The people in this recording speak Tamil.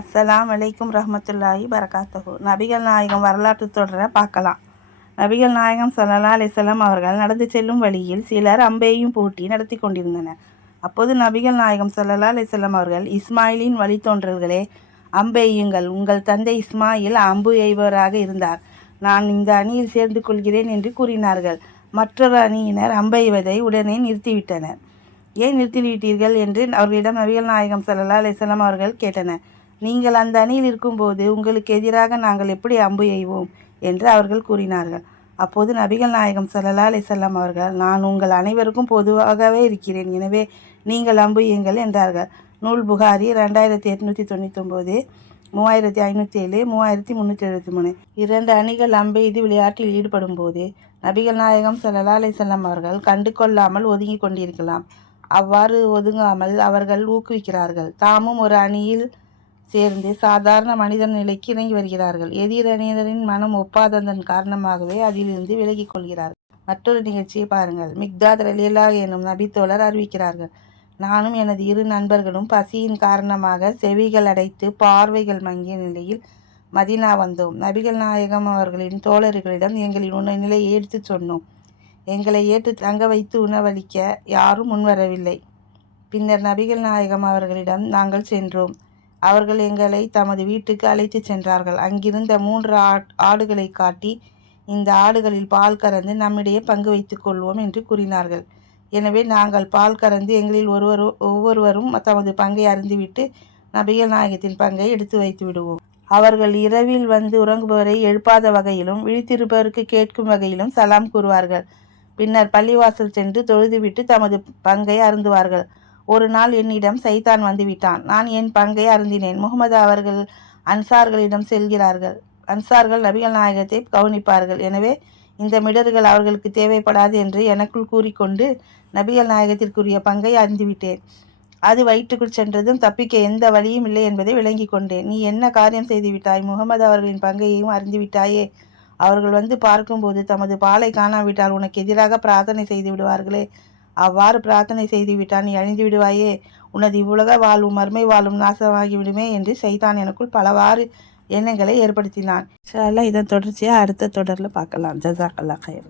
அஸ்ஸலாம் அலைக்கும் ரஹ்மத்துல்லாஹி பரகாத்துஹு. நபிகள் நாயகம் வரலாற்று தொடரை பார்க்கலாம். நபிகள் நாயகம் ஸல்லல்லாஹு அலைஹி வஸல்லம் அவர்கள் நடந்து செல்லும் வழியில் சிலர் அம்பெய்யும் போட்டி நடத்தி கொண்டிருந்தனர். அப்போது நபிகள் நாயகம் ஸல்லல்லாஹு அலைஹி வஸல்லம் அவர்கள், இஸ்மாயிலின் வழித்தோன்றல்களே, அம்பெய்யுங்கள். உங்கள் தந்தை இஸ்மாயில் அம்பு எய்பவராக இருந்தார். நான் இந்த அணியில் சேர்ந்து கொள்கிறேன் என்று கூறினார்கள். மற்றொரு அணியினர் அம்பெய்வதை உடனே நிறுத்திவிட்டனர். ஏன் நிறுத்திவிட்டீர்கள் என்று அவர்களிடம் நபிகள் நாயகம் ஸல்லல்லாஹு அலைஹி வஸல்லம் அவர்கள் கேட்டனர். நீங்கள் அந்த அணியில் இருக்கும்போது உங்களுக்கு எதிராக நாங்கள் எப்படி அம்பு எய்வோம் என்று அவர்கள் கூறினார்கள். அப்போது நபிகள் நாயகம் ஸல்லல்லாஹு அலைஹி வஸல்லம் அவர்கள், நான் உங்கள் அனைவருக்கும் பொதுவாகவே இருக்கிறேன், எனவே நீங்கள் அம்பு எய்யுங்கள் என்றார்கள். நூல் புகாரி 2899, 3507, 3373. இரண்டு அணிகள் அம்பெய்து விளையாட்டில் ஈடுபடும் போது நபிகள் நாயகம் ஸல்லல்லாஹு அலைஹி வஸல்லம் அவர்கள் கண்டு கொள்ளாமல் ஒதுங்கி கொண்டிருக்கலாம். அவ்வாறு ஒதுங்காமல் அவர்கள் ஊக்குவிக்கிறார்கள். தாமும் ஒரு அணியில் சேர்ந்து சாதாரண மனிதன் நிலைக்கு இறங்கி வருகிறார்கள். எதிர் அணியினரின் மனம் ஒப்பாததன் காரணமாகவே அதிலிருந்து விலகிக் கொள்கிறார்கள். மற்றொரு நிகழ்ச்சியை பாருங்கள். மிக்தாத் ரலியல்லாஹு எனும் நபித்தோழர் அறிவிக்கிறார்கள், நானும் எனது இரு நண்பர்களும் பசியின் காரணமாக செவிகள் அடைத்து பார்வைகள் மங்கிய நிலையில் மதீனா வந்தோம். நபிகள் நாயகம் அவர்களின் தோழர்களிடம் எங்களின் நிலையை எடுத்து சொன்னோம். எங்களை ஏற்று தங்க வைத்து உணவளிக்க யாரும் முன்வரவில்லை. பின்னர் நபிகள் நாயகம் அவர்களிடம் நாங்கள் சென்றோம். அவர்கள் எங்களை தமது வீட்டுக்கு அழைத்து சென்றார்கள். அங்கிருந்த 3 ஆடுகளை காட்டி, இந்த ஆடுகளில் பால் கறந்து நம்மிடையே பங்கு வைத்துக் கொள்வோம் என்று கூறினார்கள். எனவே நாங்கள் பால் கறந்து எங்களில் ஒவ்வொருவரும் தமது பங்கை அருந்திவிட்டு நபிகள் நாயகத்தின் பங்கை எடுத்து வைத்து விடுவோம். அவர்கள் இரவில் வந்து உறங்குபவரை எழுப்பாத வகையிலும் விழித்திருப்பவருக்கு கேட்கும் வகையிலும் சலாம் கூறுவார்கள். பின்னர் பள்ளிவாசல் சென்று தொழுதுவிட்டு தமது பங்கை அருந்துவார்கள். ஒரு நாள் என்னிடம் சைத்தான் வந்துவிட்டான். நான் என் பங்கை அருந்தினேன். முகமது அவர்கள் அன்சார்களிடம் செல்கிறார்கள். அன்சார்கள் நபிகள் நாயகத்தை கவனிப்பார்கள். எனவே இந்த மிடர்கள் அவர்களுக்கு தேவைப்படாது என்று எனக்குள் கூறிக்கொண்டு நபிகள் நாயகத்திற்குரிய பங்கை அருந்திவிட்டேன். அது வயிற்றுக்குள் சென்றதும் தப்பிக்க எந்த வழியும் இல்லை என்பதை விளங்கி கொண்டேன். நீ என்ன காரியம் செய்துவிட்டாய்? முகமது அவர்களின் பங்கையையும் அருந்திவிட்டாயே. அவர்கள் வந்து பார்க்கும்போது தமது பாலை காணாவிட்டால் உனக்கு எதிராக பிரார்த்தனை செய்து விடுவார்களே. அவ்வாறு பிரார்த்தனை செய்துவிட்டால் நீ அழிந்து விடுவாயே. உனது இவ்வுலக வாழ்வும் மறுமை வாழ்வும் நாசமாகிவிடுமே என்று சைத்தான் எனக்குள் பலவாறு எண்ணங்களை ஏற்படுத்தினான். இதன் தொடர்ச்சியாக அடுத்த தொடரில் பார்க்கலாம். ஜஸாக்கல்லாஹ் ஹைர்.